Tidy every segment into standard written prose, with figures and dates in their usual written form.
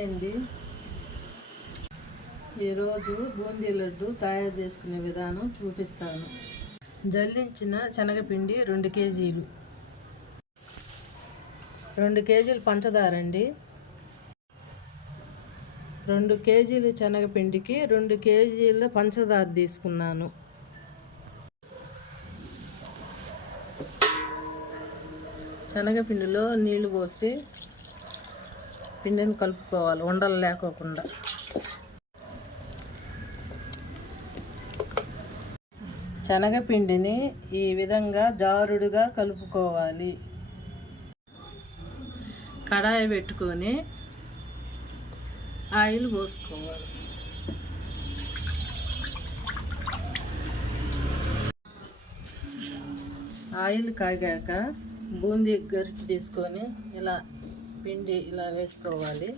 Hi అండి. ఈరోజు బూందీ లడ్డు తయారు చేసుకునే విధానం చూపిస్తాను. జల్లించిన శనగపిండి 2 కేజీలు, 2 కేజీలు పంచదార అండి. 2 కేజీల శనగపిండికి 2 కేజీల పంచదార తీసుకున్నాను. శనగపిండిలో నీళ్లు పోసి పిండిని కలుపుకోవాలి, ఉండలు లేకోకుండా. శనగపిండిని ఈ విధంగా జారుడుగా కలుపుకోవాలి. కడాయి పెట్టుకొని ఆయిల్ పోసుకోవాలి. ఆయిల్ కాగాక బూందీ గరిటె తీసుకొని ఇలా పిండి ఇలా వేసుకోవాలి.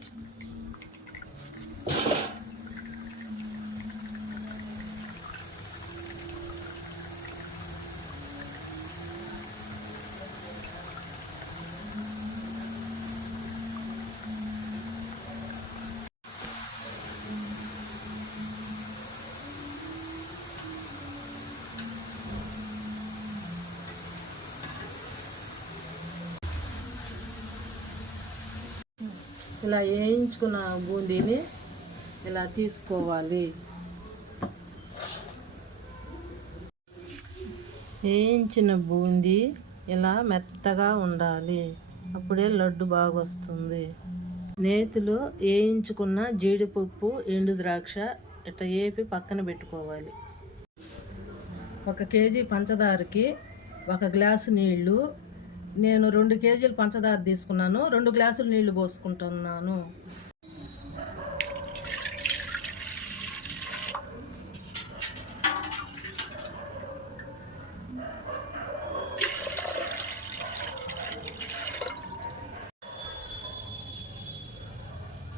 ఇలా వేయించుకున్న బూందీని ఇలా తీసుకోవాలి. వేయించిన బూందీ ఇలా మెత్తగా ఉండాలి, అప్పుడే లడ్డు బాగా వస్తుంది. నేతిలో వేయించుకున్న జీడిపప్పు, ఎండు ద్రాక్ష ఇట్లా వేపి పక్కన పెట్టుకోవాలి. 1 కేజీ పంచదారకి 1 గ్లాసు నీళ్ళు. నేను 2 కేజీలు పంచదార తీసుకున్నాను, 2 గ్లాసులు నీళ్లు పోసుకుంటున్నాను.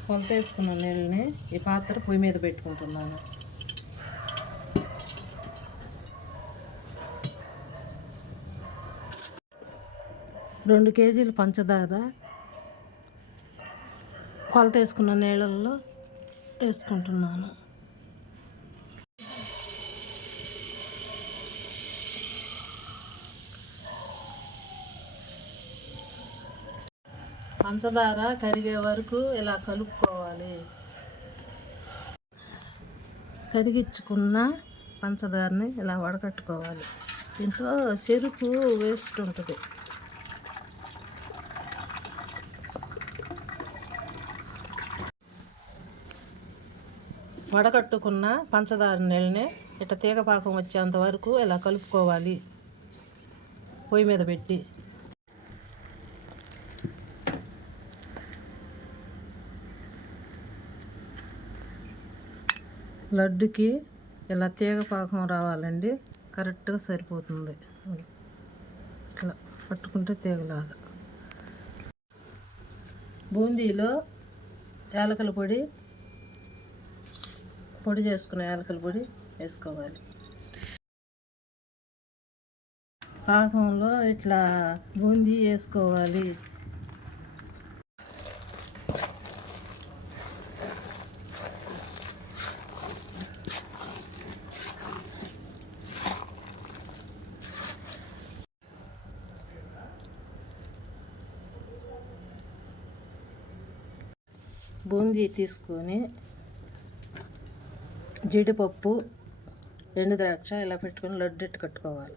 కొలత వేసుకున్న నీళ్ళని ఈ పాత్ర పొయ్యి మీద పెట్టుకుంటున్నాను. రెండు కేజీలు పంచదార కొలత వేసుకున్న నీళ్ళల్లో వేసుకుంటున్నాను. పంచదార కరిగే వరకు ఇలా కలుపుకోవాలి. కరిగించుకున్న పంచదారని ఇలా వడకట్టుకోవాలి. దీంట్లో చెరుకు వేస్ట్ ఉంటుంది. వడకట్టుకున్న పంచదార నీళ్ళని ఇట్లా తీగపాకం వచ్చేంత వరకు ఇలా కలుపుకోవాలి పొయ్యి మీద పెట్టి. లడ్డుకి ఇలా తీగపాకం రావాలండి, కరెక్ట్గా సరిపోతుంది. ఇలా పట్టుకుంటే తీగలాగా. బూందీలో యాలకుల పొడి చేసుకున్న యాలకుల పొడి వేసుకోవాలి. పాకంలో ఇట్లా బూందీ వేసుకోవాలి. బూందీ తీసుకొని జీడిపప్పు, ఎండు ద్రాక్ష ఇలా పెట్టుకొని లడ్డు కట్టుకోవాలి.